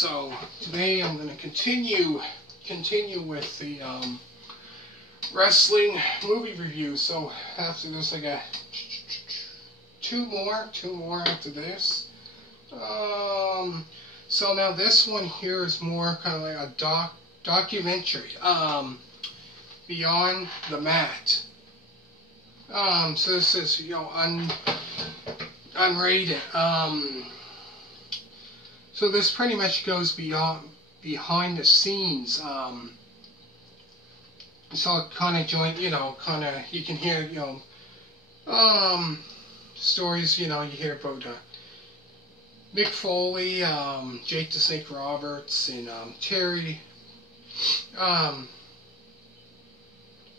So today I'm going to continue with the wrestling movie review. So after this, I got two more after this. So now this one here is more kind of like a documentary. Beyond the Mat. So this is, you know, unrated. So this pretty much goes behind the scenes. So it kind of you can hear, you know, stories, you know, you hear about Mick Foley, Jake the Snake Roberts, and Terry.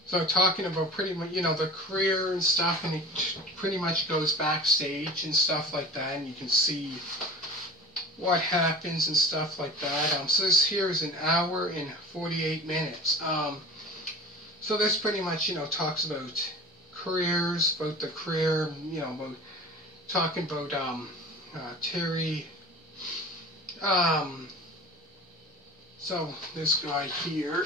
So talking about pretty much, you know, the career and stuff, and it pretty much goes backstage and stuff like that, and you can see what happens and stuff like that. So this here is an hour and 48 minutes. So this pretty much, you know, talks about careers, about the career, you know, about talking about Terry. So this guy here,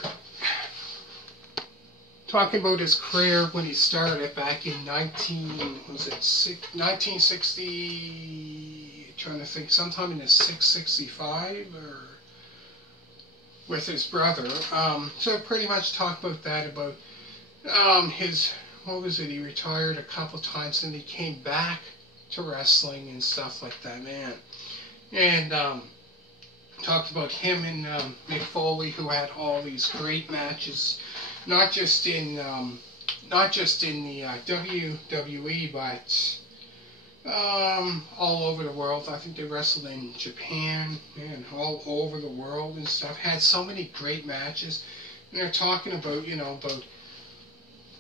talking about his career when he started back in 1960, trying to think, sometime in the 665 or with his brother. So pretty much talk about that, about his, what was it, he retired a couple times and he came back to wrestling and stuff like that, man. And talked about him and Mick Foley, who had all these great matches, not just in the WWE, but all over the world. I think they wrestled in Japan and all over the world and stuff. Had so many great matches, and they're talking about, you know,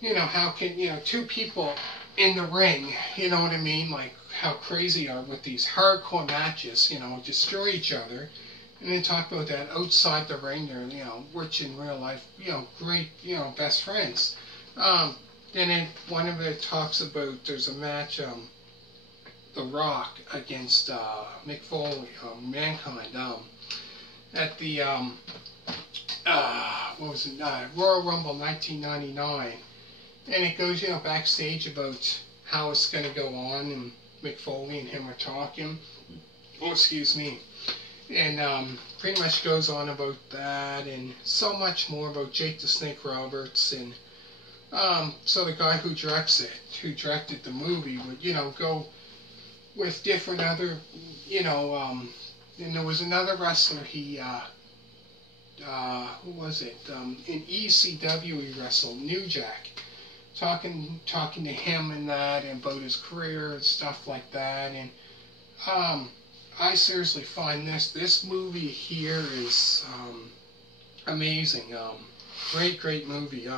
how can, you know, two people in the ring, you know what I mean, like how crazy are with these hardcore matches, you know, destroy each other. And then talk about that outside the ring, they're, you know, which in real life, you know, great, you know, best friends. Then one of it talks about, there's a match, The Rock against Mick Foley, Mankind, at the, what was it, Royal Rumble 1999. And it goes, you know, backstage about how it's going to go on, and Mick Foley and him are talking. Oh, excuse me. And pretty much goes on about that, and so much more about Jake the Snake Roberts. And so the guy who directed the movie would, you know, go with different other, you know, and there was another wrestler, he, who was it, in ECW he wrestled, New Jack, talking to him and that, and about his career and stuff like that. And I seriously find this movie here is amazing. Great movie.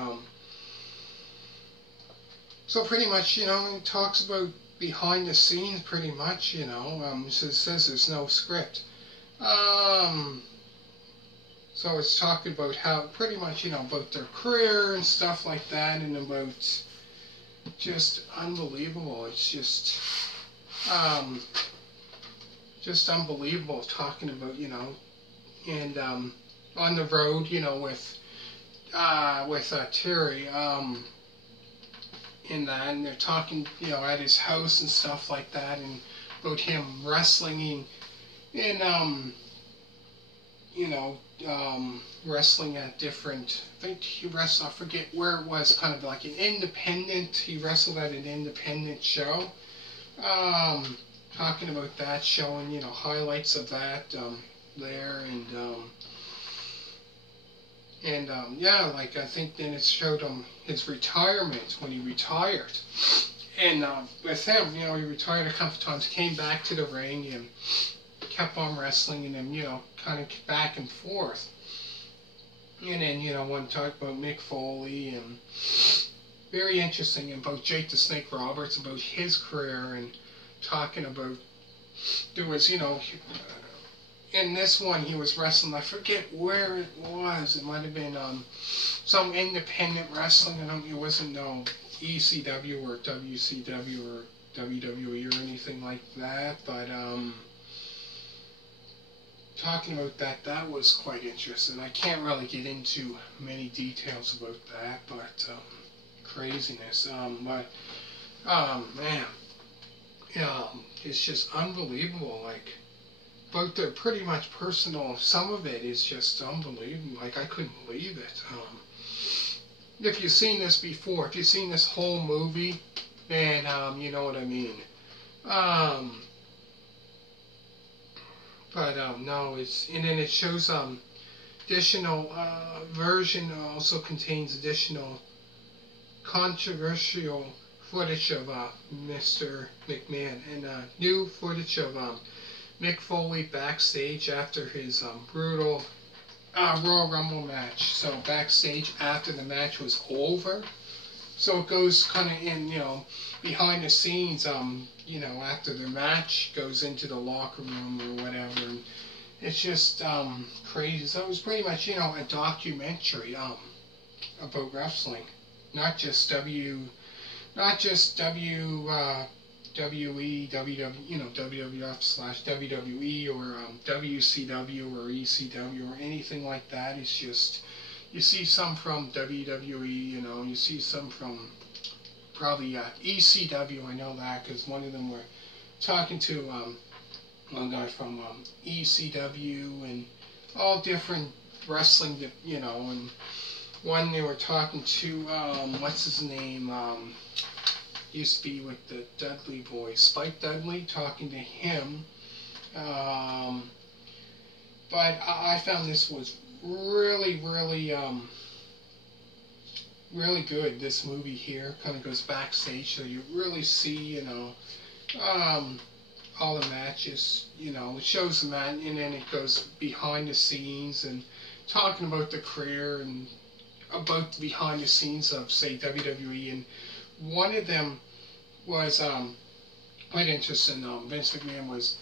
So pretty much, you know, it talks about behind the scenes pretty much, you know. It says there's no script. So it's talking about how pretty much, you know, about their career and stuff like that, and about just unbelievable. It's just unbelievable talking about, you know, and on the road, you know, with Terry, in that, and they're talking, you know, at his house and stuff like that, and about him wrestling in you know, wrestling at different, I think he wrestled, I forget where it was, kind of like an independent, he wrestled at an independent show. Talking about that, showing, you know, highlights of that there, and yeah, like I think then it showed him his retirement when he retired, and with him, you know, he retired a couple times, came back to the ring and kept on wrestling, and then, you know, kind of back and forth, and then, you know, one talk about Mick Foley, and very interesting, and about Jake the Snake Roberts, about his career, and talking about, there was, you know, in this one he was wrestling, I forget where it was, it might have been some independent wrestling, I don't, it wasn't no ECW or WCW or WWE or anything like that, but talking about that, that was quite interesting. I can't really get into many details about that, but craziness. Man, it's just unbelievable. Like, both they're pretty much personal. Some of it is just unbelievable. Like, I couldn't believe it. If you've seen this before, if you've seen this whole movie, then you know what I mean. No, it's, and then it shows additional version also contains additional controversial footage of Mr. McMahon and new footage of Mick Foley backstage after his brutal Royal Rumble match. So backstage after the match was over. So it goes kind of in, you know, behind the scenes, you know, after the match, goes into the locker room or whatever. And it's just crazy. So it was pretty much, you know, a documentary about wrestling. Not just WWE, you know, WWF/WWE or WCW or ECW or anything like that. It's just, you see some from WWE, you know, you see some from probably ECW, I know that, because one of them were talking to one guy from ECW and all different wrestling, you know, and one they were talking to, what's his name, used to be with the Dudley Boys, Spike Dudley, talking to him, but I found this was really, really, really good. This movie here kind of goes backstage, so you really see, you know, all the matches. You know, it shows the match, and then it goes behind the scenes and talking about the career and about the behind the scenes of, say, WWE. And one of them was quite interesting. Vince McMahon was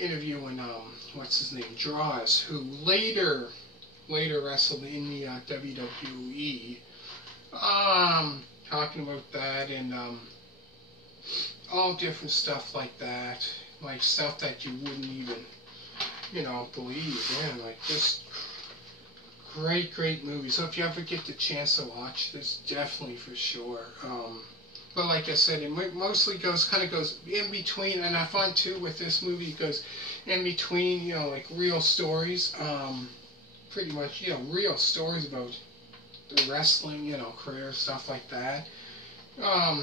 interviewing what's his name, Droz, who later wrestled in the WWE, talking about that and all different stuff like that, like stuff that you wouldn't even, you know, believe. Man, like, just great movie. So if you ever get the chance to watch this, definitely for sure. But like I said, it mostly goes in between, and I find too with this movie, it goes in between, you know, like real stories, pretty much, you know, real stories about the wrestling, you know, career, stuff like that.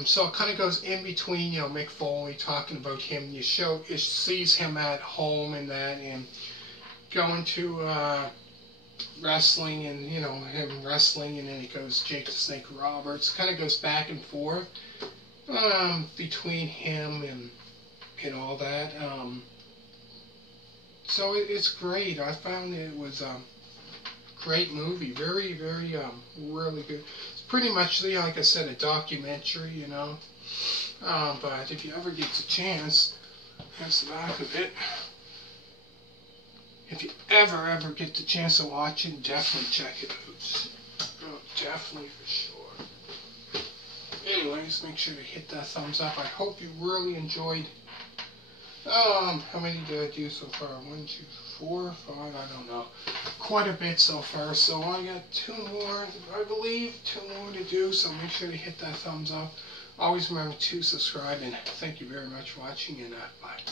So it kind of goes in between, you know, Mick Foley talking about him. It sees him at home and that, and going to wrestling, and, you know, him wrestling, and then it goes Jake the Snake Roberts. Kind of goes back and forth between him and all that. So it's great. I found it was great movie, very, very, really good. It's pretty much, like I said, a documentary, you know. But if you ever get the chance, that's the back of it. If you ever get the chance to watch it, definitely check it out. Oh, definitely for sure. Anyways, make sure to hit that thumbs up. I hope you really enjoyed. How many did I do so far? 1, 2, 4, 5, I don't know. Quite a bit so far. So I got 2 more, I believe, 2 more to do. So make sure to hit that thumbs up. Always remember to subscribe, and thank you very much for watching, and bye.